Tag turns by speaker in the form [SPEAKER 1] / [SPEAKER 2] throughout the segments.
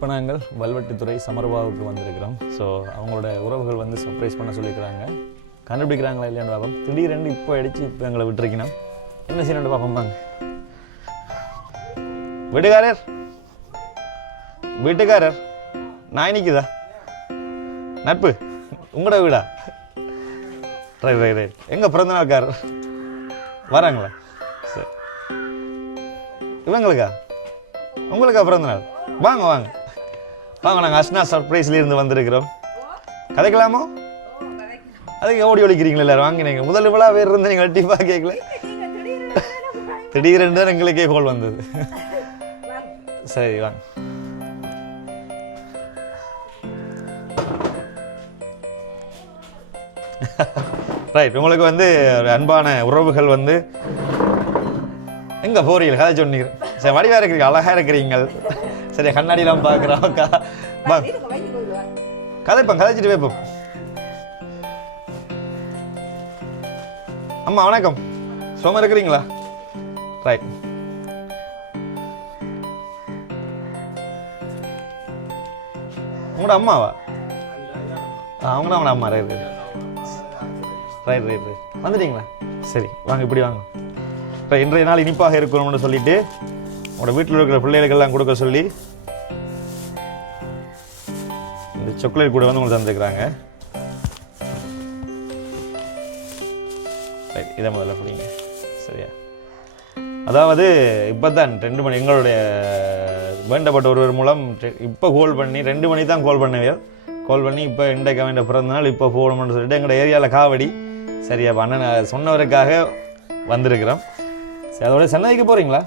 [SPEAKER 1] இப்போ நாங்கள் வல்வெட்டுத்துறை சமர்பாவுக்கு வந்திருக்கிறோம். ஸோ அவங்களோட உறவுகள் வந்து சர்ப்ரைஸ் பண்ண சொல்லியிருக்கிறாங்க. கண்டுபிடிக்கிறாங்களா இல்லையான்னு பார்ப்போம் திடீரென்று இப்போ அடித்து இப்போ எங்களை விட்டுருக்கணும். என்ன செய்யணும் பார்ப்போம் வாங்க. வீட்டுக்காரர்? வீட்டுக்காரர்? நான் நிற்குதா நட்பு? உங்களோட வீடா? ரைட் ரைட் ரைட் எங்கள் பிறந்தநாள்காரர் வராங்களா? சரி. இவங்களுக்கா? உங்களுக்கா பிறந்தநாள்? வாங்க வாங்க. வாங்க நாங்கள் அஸ்னா சர்ப்ரைஸ்லேருந்து வந்திருக்கிறோம். கதைக்கலாமோ? அதுக்கு ஓடி ஒழிக்கிறீங்களா எல்லாரும்? வாங்க நீங்கள் முதல் இவ்வளோ பேர் இருந்து நீங்கள் டிஃபாக கேட்கல திடீரென்று தான் எங்களுக்கே கோல் வந்தது. சரி வாங்க. ரைட் உங்களுக்கு வந்து ஒரு அன்பான உறவுகள் வந்து எங்கே போறீங்க? கதை சொன்னீங்க சரி வடிவாக இருக்கிறீங்க அழகாக இருக்கிறீங்க. சரி கண்ணாடிலாம் பார்க்குறோம். வா. கதைப்போம் கதைச்சிட்டு வைப்போம் அம்மா வணக்கம். சும்மா இருக்கிறீங்களா? ரைட் உங்களோட அம்மாவா? ஆ அவங்க அவங்களோட அம்மா right right right right right வந்துட்டீங்களா? சரி வாங்க இப்படி வாங்க. இப்போ இன்றைய நாள் இனிப்பாக இருக்கணும்னு சொல்லிட்டு உங்களோட வீட்டில் இருக்கிற பிள்ளைகளுக்கெல்லாம் கொடுக்க சொல்லி சாக்லேட் கூட வந்து உங்களுக்கு தந்துருக்குறாங்க. ரைட் இதை முதல்ல பிடிங்க சரியா? அதாவது இப்போ தான் ரெண்டு மணி எங்களுடைய வேண்டப்பட்ட ஒருவர் மூலம் இப்போ கோல் பண்ணி ரெண்டு மணி தான் கால் பண்ணவே கால் பண்ணி இப்போ இன்றைக்கு வேண்ட பிறந்த நாள் இப்போ போகணும்னு சொல்லிட்டு எங்களோட ஏரியாவில் காவடி. சரியா அப்ப அண்ணன் சொன்னவருக்காக வந்திருக்கிறோம். சரி அதோட சென்னைக்கு போகிறீங்களா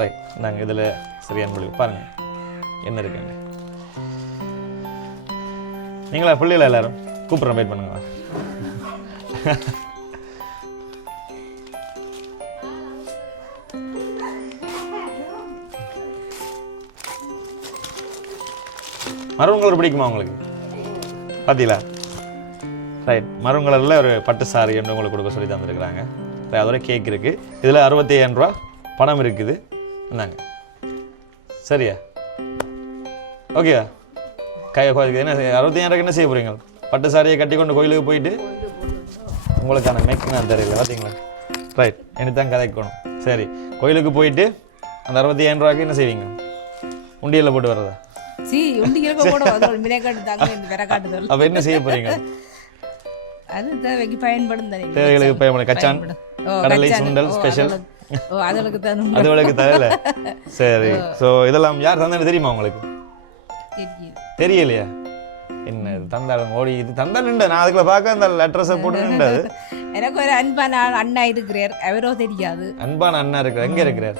[SPEAKER 1] ரைட் நாங்கள் இதில் சரியான முடிவு. பாருங்கள் என்ன இருக்குங்க நீங்களா பிள்ளைகள எல்லாரும்? கூப்பிட்றேன் வெயிட் பண்ணுங்க. மரவன் கலர் பிடிக்குமா உங்களுக்கு? பார்த்தீங்களா ரைட் மரவன் கலரில் ஒரு பட்டு சாரி என்று உங்களுக்கு கொடுக்க சொல்லி தந்துருக்குறாங்க. அதோட கேக் இருக்குது இதில் அறுபத்தி ஐயாயிரம் ரூபா பணம் இருக்குது. இந்தாங்க. சரியா? ஓகேவா கை என்ன செய்ய- அறுபத்தையாயிரம் என்ன செய்ய போகிறீங்க பட்டு சாரியை கட்டி கொண்டு கோயிலுக்கு போயிட்டு உங்களுக்கான மேக் நான் தெரியல பார்த்தீங்களா ரைட் தான் கதைக்கணும். சரி கோயிலுக்கு போயிட்டு அந்த அறுபத்தையாயிரம் ரூபாய்க்கு என்ன செய்வீங்க? உண்டியலில் போட்டு வர்றதா? அப்போ என்ன செய்ய போகிறீங்க
[SPEAKER 2] அது தேவைக்கு பயன்படும் தானே
[SPEAKER 1] தேவைகளுக்கு பயன்படும். கச்சான் கடலை. சுண்டல் ஸ்பெஷல்
[SPEAKER 2] அதுகளுக்கு- ஓ அதுகளுக்கு
[SPEAKER 1] தரல. சரி ஸோ இதெல்லாம் யார் தந்தது தெரியுமா உங்களுக்கு? தெரியலையா. என்ன இது தந்தாலும் ஓடி இது தந்தாலுண்ட நான் அதுக்குள்ள பார்க்க அந்த அட்ரஸை போட்டு நின்றது
[SPEAKER 2] எனக்கு ஒரு அன்பான அண்ணா இருக்கிறார். அவரோ தெரியாது.
[SPEAKER 1] அன்பான அண்ணா இருக்கிறார். எங்க இருக்கிறார்?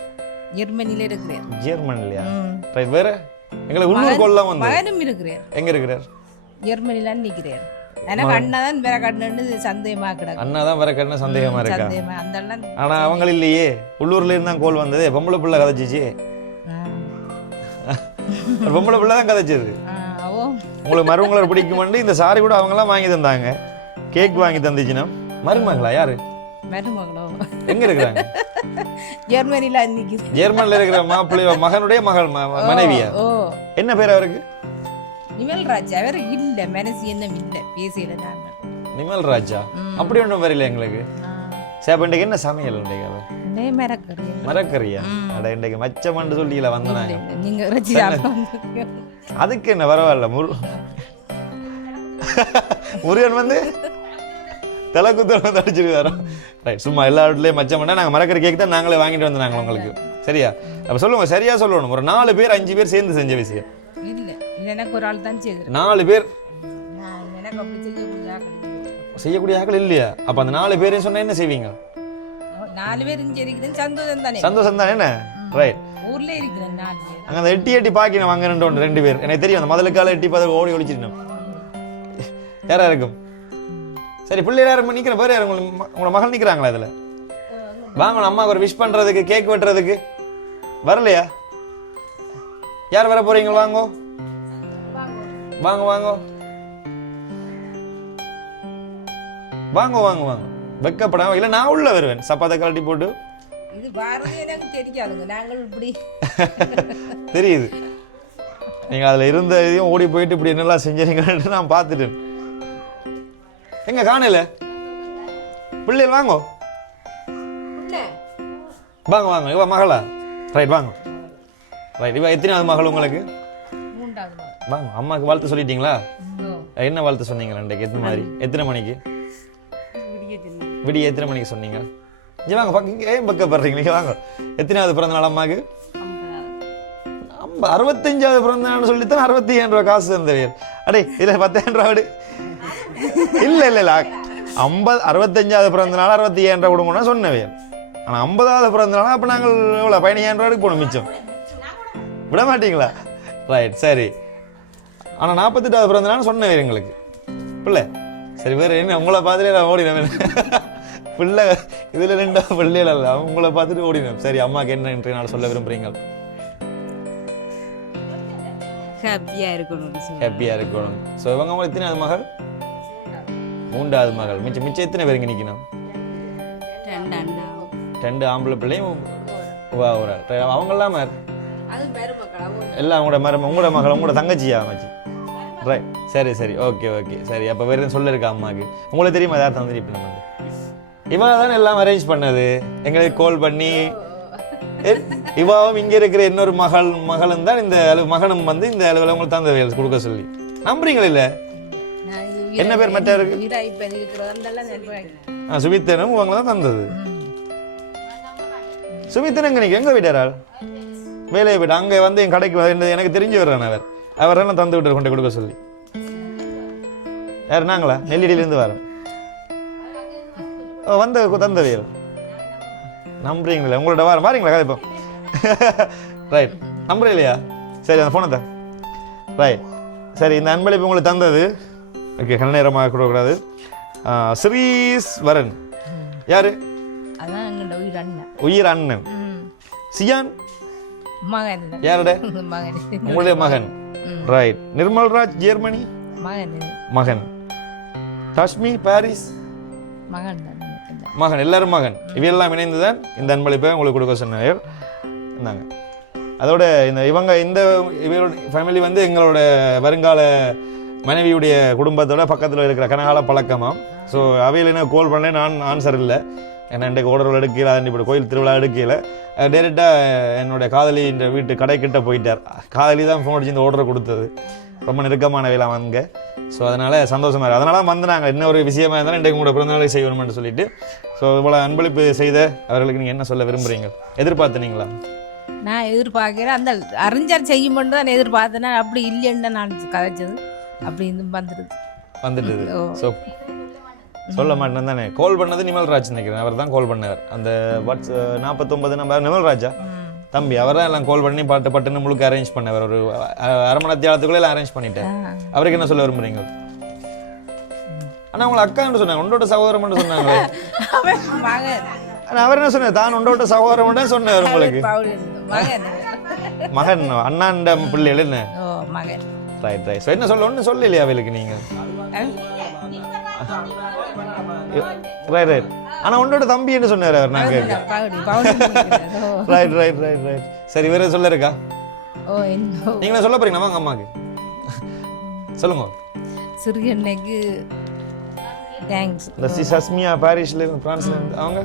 [SPEAKER 2] ஜெர்மனியில இருக்கிறார்.
[SPEAKER 1] ஜெர்மனிலையா. ரைட் வேற எங்களை உள்ளூர் கொல்லாம் வந்து
[SPEAKER 2] மகனும் இருக்கிறார்.
[SPEAKER 1] எங்க இருக்கிறார்?
[SPEAKER 2] ஜெர்மனில நிற்கிறார். எனக்கு அண்ணா தான் விர காட்டுன்னு சந்தேகமா கிடக்கு
[SPEAKER 1] அண்ணா தான் வர கண்ணு சந்தேகமா இருக்கா? ஆனா அவங்க இல்லையே. உள்ளூர்ல இருந்தா கோல் வந்தது. பொம்பளை பிள்ளை கதைச்சிச்சு. பொம்பளை பிள்ளை தான் கதைச்சது. உங்களுக்கு மருமகளை பிடிக்குமெண்டு இந்த சாரி கூட அவங்கெல்லாம் வாங்கி தந்தாங்க. கேக் வாங்கி தந்துச்சுன்னா மருமகளா யாரு?
[SPEAKER 2] மருமகளோ?
[SPEAKER 1] எங்க இருக்கிறாங்க?
[SPEAKER 2] ஜெர்மனில
[SPEAKER 1] ஜெர்மன்ல இருக்கிற மாப்பிள்ளை மகனுடைய மகள் மனைவியா? என்ன பேர் அவருக்கு?
[SPEAKER 2] நிமல்ராஜ். அவர் இல்ல மனசு என்ன இல்ல. பேசல நாங்கள்
[SPEAKER 1] நிமல் ராஜா அப்படி ஒன்றும் வரையில எங்களுக்கு? சரி என்ன சமையல் இன்றைக்கு அவ
[SPEAKER 2] நே மறக்கறியா
[SPEAKER 1] மரக்கறியா அட இன்றைக்கு மச்சமண்டு சொல்லியில வந்தாங்க
[SPEAKER 2] நீங்க
[SPEAKER 1] அதுக்கு என்ன பரவாயில்ல முரு முருகன் வந்து தலை குத்தல தடிச்சிருக்காரு ரைட் சும்மா எல்லா வீட்லயும் மச்சம் பண்ணா நாங்க மரக்கறி கேக் தான் நாங்களே வாங்கிட்டு வந்தாங்க உங்களுக்கு. சரியா? அப்ப சொல்லுங்க சரியா சொல்லணும். ஒரு நாலு பேர் அஞ்சு பேர் சேர்ந்து செஞ்ச விஷயம்.
[SPEAKER 2] எனக்கு ஒரு ஆள் தான் செய்து.
[SPEAKER 1] நாலு பேர்.
[SPEAKER 2] செய்யக்கூடிய
[SPEAKER 1] ஆட்கள் இல்லையா? அப்ப அந்த நாலு பேரையும் சொன்னா என்ன செய்வீங்க?
[SPEAKER 2] நாலு பேர் இங்க இருக்கிறேன் சந்தோஷம் தானே
[SPEAKER 1] சந்தோஷம் தானே என்ன ரைட்
[SPEAKER 2] ஊர்ல இருக்கிறேன் நாலு பேர்
[SPEAKER 1] அங்க அந்த எட்டி எட்டி பாக்கின வாங்க ரெண்டு ஒன்று ரெண்டு பேர் எனக்கு தெரியும் அந்த முதலுக்கால எட்டி பார்த்து ஓடி ஒழிச்சிடணும் யாரா இருக்கும் சரி பிள்ளைகள் யாரும் நிக்கிற பேர் ம- உங்களோட மகள் நிக்கிறாங்களா இதுல வாங்க அம்மாவுக்கு ஒரு விஷ் பண்றதுக்கு கேக் வெட்டுறதுக்கு வரலையா யார் வர போறீங்க வாங்கோ வாங்க வாங்க வாங்க வாங்க வாங்க வெக்கப்படாம இல்ல நான் உள்ள வருவேன் சப்பாத்தை கழட்டி போட்டு
[SPEAKER 2] இது பாரதி எனக்கு தெரியாதுங்க நாங்கள் இப்படி
[SPEAKER 1] தெரியுது நீங்கள் அதில் இருந்த இதையும் ஓடி போயிட்டு இப்படி என்னெல்லாம் செஞ்சீங்கன்னு நான் பார்த்துட்டேன் எங்க காணல பிள்ளைகள் வாங்கோ வாங்க வாங்க இவ மகளா ரைட் வாங்க ரைட் இவ எத்தனாவது மகள் உங்களுக்கு. வாங்க அம்மாவுக்கு வாழ்த்து சொல்லிட்டீங்களா என்ன வாழ்த்து சொன்னீங்க ரெண்டுக்கு எத்தனை மாதிரி எத்தனை மணிக்கு
[SPEAKER 2] விடிய
[SPEAKER 1] எத்தனை மணிக்கு சொன்னீங்க? இங்க வாங்க பக்கம் இங்கே ஏன் பக்கப்படுறீங்க நீங்க வாங்க. எத்தனாவது பிறந்த நாள் அம்மாவுக்கு? நம்ம அறுபத்தஞ்சாவது பிறந்த நாள்னு சொல்லித்தான் அறுபத்தி ஏழு ரூபா காசு தந்தவியல் அடே இதில் பத்தாயிரம் ரூபா விடு. இல்லை இல்லை இல்லை. ஐம்பது அறுபத்தஞ்சாவது பிறந்த நாள் அறுபத்தி ஏழு ரூபா கொடுங்கன்னு சொன்னவியல் ஆனால் ஐம்பதாவது பிறந்த நாள் அப்போ நாங்கள் எவ்வளோ பதினஞ்சாயிரம் ரூபாய்க்கு போகணும் மிச்சம். விட மாட்டீங்களா? ரைட் சரி. ஆனால் நாற்பத்தெட்டாவது பிறந்த நாள் சொன்னவே எங்களுக்கு. பிள்ளை சரி வேறு என்ன? உங்களை பார்த்துட்டு நான் ஓடினேன் பிள்ளை இதில் ரெண்டா பிள்ளைகள் அல்ல. உங்களை பார்த்துட்டு ஓடினேன் சரி அம்மாக்கு என்ன இன்றைய நாள் சொல்ல விரும்புறீங்க
[SPEAKER 2] ஹாப்பியா இருக்கணும்னு சொல்லி
[SPEAKER 1] ஹாப்பியாக இருக்கணும். ஸோ இவங்க அவங்க எத்தனாவது மகள்? மூன்றாவது மகள். மிச்சம் மிச்சம் எத்தனை பேருங்க நிற்கணும்
[SPEAKER 2] ரெண்டு
[SPEAKER 1] ஆம்பளை பிள்ளையும் அவங்கெல்லாம் எல்லாம் உங்களோட மரம் உங்களோட மகள் உங்களோட தங்கச்சியா மச்சி ரைட் சரி சரி. ஓகே ஓகே சரி அப்போ வேறு சொல்ல இருக்கா அம்மாவுக்கு உங்களுக்கு தெரியுமா யார் தந்திருப்பேன் நம்ம இவா தானே எல்லாம் அரேஞ்ச் பண்ணது? எங்களுக்கு கால் பண்ணி இவாவும் இங்க இருக்கிற இன்னொரு மகள் மகளும் தான் இந்த அலு மகனும் வந்து இந்த அலுவலகம் உங்களுக்கு தந்த வேலை கொடுக்க சொல்லி. நம்புறீங்களா இல்ல? என்ன பேர்
[SPEAKER 2] நெருப்பாங்க
[SPEAKER 1] ஆ சுமித்தனும் உங்களை தான் தந்தது. சுமித்தன் எங்க நீங்க எங்க விட்டாரால்? வேலையை போயிட்டு அங்க வந்து என் கடைக்கு எனக்கு தெரிஞ்சு வர்றான் அவர் அவர். எல்லாம் தந்து விட்டு கொண்டு கொடுக்க சொல்லி. யார் நாங்களா? நெல்லிடியிலேருந்து வரோம். ஓ, வந்த கு- தந்த வேல் நம்புறீங்களா? உங்களோட வாரீங்களா? கதை இப்போ. ரைட் நம்புறீங்க இல்லையா சரி அந்த ஃபோனை தான் ரைட் சரி இந்த அன்பளிப்பு உங்களுக்கு தந்தது. ஓகே கண்ண நேரமாக கொடுக்கக்கூடாது. ஸ்ரீஸ் வரன் யாரு?
[SPEAKER 2] உயிர் அண்ணன்.
[SPEAKER 1] சியான்?
[SPEAKER 2] மகன்.
[SPEAKER 1] யாரோட? உங்களுடைய மகன். Right Nirmalraj Germany?
[SPEAKER 2] மகன்.
[SPEAKER 1] மகன். ரஷ்மி பாரிஸ்?
[SPEAKER 2] மகன்.
[SPEAKER 1] மகன் எல்லாரும் மகன். இவையெல்லாம் இணைந்து தான் இந்த அன்பளிப்பை உங்களுக்கு கொடுக்க சொன்னார் இந்தாங்க. அதோட இந்த இவங்க இந்த இவரோட ஃபேமிலி வந்து எங்களோட வருங்கால மனைவியுடைய குடும்பத்தோட பக்கத்தில் இருக்கிற கனகால பழக்கமாக ஸோ அவையில் என்ன கோல் பண்ணே நான் ஆன்சர் இல்லை. ஏன்னா இன்றைக்கு ஓடர்கள் எடுக்கல இப்படி கோயில் திருவிழா எடுக்கல. டேரெக்டாக என்னுடைய காதலி இந்த வீட்டு கடைக்கிட்ட போயிட்டார். காதலி தான் ஃபோன் அடிச்சு இந்த ஓர்டரை கொடுத்தது. ரொம்ப நெருக்கமான வேலை அவங்க. ஸோ அதனால் சந்தோஷமாக இருக்குது அதனால வந்து நாங்கள் என்ன ஒரு விஷயமா இருந்தாலும் இன்றைக்கு உங்களோட பிறந்தநாளை செய்யணும்னு சொல்லிட்டு. ஸோ இவ்வளோ அன்பளிப்பு செய்த அவர்களுக்கு நீங்கள் என்ன சொல்ல விரும்புகிறீங்க எதிர்பார்த்தனீங்களா
[SPEAKER 2] நான் எதிர்பார்க்கிறேன். அந்த அறிஞர் செய்யும் தான் எதிர்பார்த்தேன் அப்படி இல்லைன்னு நான் கதைச்சது. அப்படி இருந்து வந்துடுது.
[SPEAKER 1] வந்துட்டுது
[SPEAKER 2] ஓ.
[SPEAKER 1] ஸோ சொல்ல மாட்டேன் தானே. கால் பண்ணது நிமல்ராஜ் நினைக்கிறேன். அவர் தான் கால் பண்ணவர் அந்த வாட்ஸ் நாற்பத்தொம்பது நம்பர் நிமல்ராஜா தம்பி அவர் தான் எல்லாம் கால் பண்ணி பாட்டு பட்டுன்னு முழுக்க அரேஞ்ச் பண்ணவர். ஒரு அரை மணி நேரத்துக்குள்ளே எல்லாம் அரேஞ்ச் பண்ணிட்டேன் அவருக்கு என்ன சொல்ல விரும்புறீங்க? ஆனால் உங்களை அக்கான்னு சொன்னாங்க. உன்னோட சகோதரம்னு சொன்னாங்களே.
[SPEAKER 2] அவன் மகன்
[SPEAKER 1] ஆனா அவர் என்ன சொன்னார்? தான் உன்னோட சகோதரம் சொன்னார் உங்களுக்கு.
[SPEAKER 2] மகன்
[SPEAKER 1] அண்ணாண்ட பிள்ளைகள் என்ன? ரைட் ரைட் ஸோ என்ன சொல்ல ஒன்றும் சொல்லலையா அவளுக்கு நீங்கள் ரைட் ரைட் ஆனால் உன்னோட தம்பி என்ன சொன்னார்? அவர்
[SPEAKER 2] ஓ.
[SPEAKER 1] ரைட் ரைட் ரைட் ரைட் சரி வேற சொல்ல இருக்கா நீங்களே சொல்ல போறீங்களா? வாங்க அம்மாக்கு. சொல்லுங்க.
[SPEAKER 2] சிறுகண்ணைக்கு தேங்க்ஸ்
[SPEAKER 1] இந்த சி சஸ்மியா பாரிஸ்ல இருந்து பிரான்ஸ்ல இருந்து அவங்க?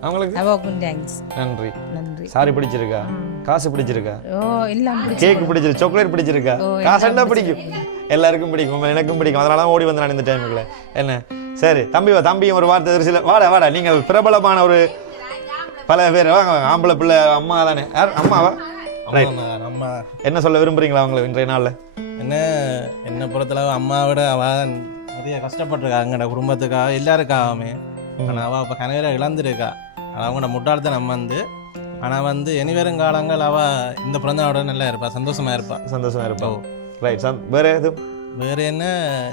[SPEAKER 1] அவங்களுக்கு?
[SPEAKER 2] தேங்க்ஸ்
[SPEAKER 1] நன்றி.
[SPEAKER 2] நன்றி.
[SPEAKER 1] சாரி பிடிச்சிருக்கா? காசு பிடிச்சிருக்கா?
[SPEAKER 2] ஓ
[SPEAKER 1] கேக் பிடிச்சிருக்கு. சாக்லேட் பிடிச்சிருக்கா காசு என்ன பிடிக்கும். எல்லாருக்கும் பிடிக்கும் எனக்கும் பிடிக்கும். அதனால தான் ஓடி வந்தேன் நான் இந்த டைமுக்குள்ள என்ன? சரி தம்பி வா தம்பியும் ஒரு வார்த்தை சில வாடா வாடா நீங்கள் பிரபலமான ஒரு பல பேர். வாங்க. ஆம்பளை பிள்ளை அம்மா தானே. யார்? அம்மாவா
[SPEAKER 3] நம்ம
[SPEAKER 1] என்ன சொல்ல விரும்புறீங்களா அவங்களை இன்றைய நாள்ல?
[SPEAKER 3] என்ன? என்னை பொறுத்தளவு அம்மாவோட அவ நிறைய கஷ்டப்பட்டிருக்கா. எங்களோட குடும்பத்துக்காக எல்லாருக்காகவுமே. ஆனால் அவள் இப்போ கனவில இழந்திருக்கா. ஆனா அவங்களோட முட்டாளத்தை நம்ம வந்து ஆனால் வந்து இனி வரும் காலங்கள் அவள் இந்த பிறந்தவோட நல்லா இருப்பா சந்தோஷமா இருப்பா.
[SPEAKER 1] சந்தோஷமா இருப்போம் ரைட் வேற எதுவும்
[SPEAKER 3] வேற என்ன?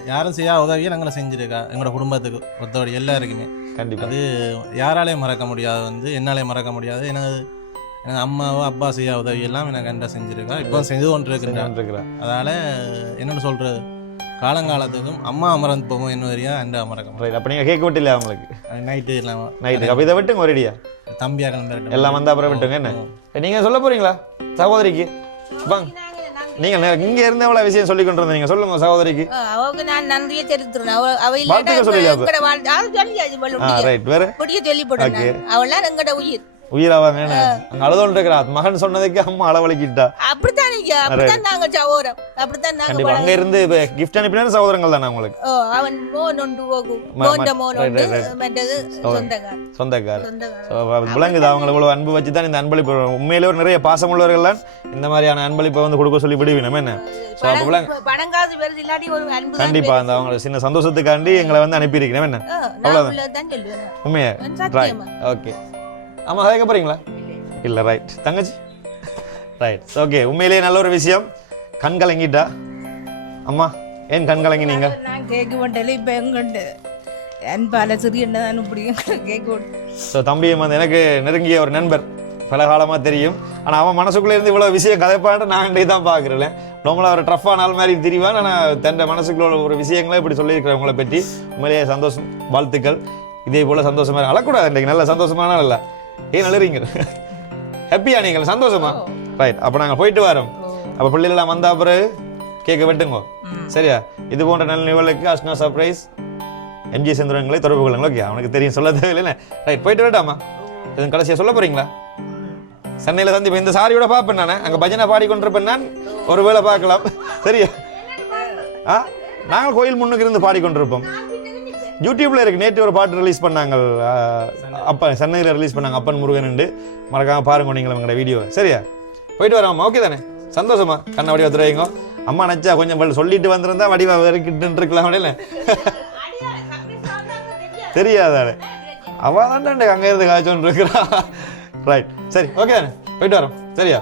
[SPEAKER 3] யாரும் செய்யாத உதவியை நாங்களை செஞ்சிருக்கா எங்களோட குடும்பத்துக்கு ஒத்தோடி எல்லாருக்குமே.
[SPEAKER 1] கண்டிப்பா.
[SPEAKER 3] அது யாராலையும் மறக்க முடியாது வந்து என்னாலையும் மறக்க முடியாது. எனது எனது அம்மாவோ அப்பா செய்ய உதவி எல்லாம் எனக்கு என்கிட்ட செஞ்சிருக்கா இப்போ செய்து கொண்டு
[SPEAKER 1] இருக்கிறேன்
[SPEAKER 3] அதால என்னன்னு சொல்றது காலங்காலத்துக்கும் அம்மா அமரந்து போகும் என்ன வரையும் அந்த மறக்க
[SPEAKER 1] ரைட் அப்ப நீங்க கேட்க விட்டு அவங்களுக்கு?
[SPEAKER 3] நைட்டு எல்லாம்
[SPEAKER 1] நைட்டு அப்ப இதை விட்டுங்க ஒரேடியா.
[SPEAKER 3] தம்பியா கிளம்பி
[SPEAKER 1] எல்லாம் வந்தா அப்புறம் விட்டுங்க என்ன? நீங்க சொல்ல போறீங்களா? சகோதரிக்கு? வாங்க. நீங்கள் நே- இங்க இருந்து எவ்வளவு விஷயம் சொல்லி கொண்டு வந்தீங்க? சொல்லுங்க சகோதரிக்கு.
[SPEAKER 2] ஆ, அவக்கு நான் நன்றியை தெரிவித்துறேன். அவ வாழ் அது
[SPEAKER 1] ரைட் வேற?
[SPEAKER 2] சொல்லி. அவள்லாம் எங்கட உயிர்.
[SPEAKER 1] உயிராவாங்க அங்க அழுதோண்டு இருக்கிறா மகன் சொன்னதுக்கு அம்மா அளவலிக்கிட்டா
[SPEAKER 2] அப்படித்தான் நாங்க அப்படித்தான் நாங்க
[SPEAKER 1] அங்க இருந்து கிஃப்ட் அனுப்பினா சகோதரங்கள் தானே உங்களுக்கு?
[SPEAKER 2] ஓ அவன் மோன் ஒன்று போகும். மோண்ட மோன் ஒன்று சொந்தக்கார்
[SPEAKER 1] சொந்தக்கார் விளங்குது அவங்களை இவ்வளவு அன்பு வச்சு தான் இந்த அன்பளிப்பு உண்மையிலே ஒரு நிறைய பாசம் உள்ளவர்கள்லாம் இந்த மாதிரியான அன்பளிப்பை வந்து கொடுக்க சொல்லி விடுவினோம். என்ன? கண்டிப்பா அந்த அவங்க சின்ன சந்தோஷத்துக்காண்டி எங்களை வந்து அனுப்பியிருக்கிறேன் என்ன?
[SPEAKER 2] சொல்லுவேன்.
[SPEAKER 1] உண்மையா? ஓகே ஆமா கேட்க போறீங்களா? இல்ல ரைட் தங்கச்சி? ரைட் ஓகே உண்மையிலேயே நல்ல ஒரு விஷயம். கண் கலங்கிட்டா? அம்மா ஏன் கண் கலங்கி நீங்க
[SPEAKER 2] நான் கேட்க மாட்டேன் இப்போ எங்கண்டு? அன்பால சிறிய தான் பிடிக்கும் கேட்க மாட்டேன்
[SPEAKER 1] ஸோ தம்பியும் வந்து எனக்கு நெருங்கிய ஒரு நண்பர். பல காலமாக தெரியும். ஆனால் அவன் மனசுக்குள்ளே இருந்து இவ்வளோ விஷயம் கதைப்பான்ட்டு நான் இன்றைக்கு தான் பார்க்குறேன். நம்மள ஒரு டஃப்பாக நாள் மாதிரி தெரிவான். ஆனால் தன் மனசுக்குள்ள ஒரு விஷயங்களை இப்படி சொல்லியிருக்கிறேன் உங்களை பற்றி. உண்மையிலேயே சந்தோஷம் வாழ்த்துக்கள். இதே போல் சந்தோஷமா இரு. அழக்கூடாது இன்றைக்கு நல்ல சந்தோஷமான இல்லை ஏன் அழுறீங்க? ஹாப்பியா நீங்கள் சந்தோஷமா? ரைட் அப்போ நாங்கள் போயிட்டு வரோம். அப்போ பிள்ளைகள்லாம் வந்தா பிறகு கேட்க வெட்டுங்க. சரியா? இது போன்ற நல்ல நிகழ்வுகளுக்கு அஷ்னா சர்ப்ரைஸ் எம்ஜி செந்திரங்களை தொடர்பு கொள்ளுங்கள். ஓகே அவனுக்கு தெரியும் சொல்ல தேவையில்லை ரைட் போயிட்டு வரட்டாமா? இது கடைசியாக சொல்ல போறீங்களா? சென்னையில் சந்திப்பு இந்த சாரியோட பார்ப்பேன் நான். அங்கே பஜனை பாடிக்கொண்டிருப்பேன் நான். ஒருவேளை பார்க்கலாம். சரியா? ஆ? நாங்கள் கோயில் முன்னுக்கு இருந்து பாடிக்கொண்டிருப்போம். யூடியூப்ல இருக்கு. நேற்று ஒரு பாட்டு ரிலீஸ் பண்ணாங்க அப்பன் சென்னையில் ரிலீஸ் பண்ணாங்க. அப்பன் முருகன் மறக்காம பாருங்க நீங்கள் உங்களோட வீடியோவை சரியா? போயிட்டு வரோம்மா ஓகே தானே? சந்தோஷமா? கண்ண வடிவா துறையுங்க அம்மா நச்சா கொஞ்சம் சொல்லிட்டு வந்திருந்தா வடிவா வெறுக்கிட்டு இருக்கலாம் அப்படியே தெரியாதானே? அவ தான் அங்கே இருந்து காய்ச்சோன்னு இருக்கிறா. ரைட் சரி ஓகே தானே? போயிட்டு வரோம். சரியா?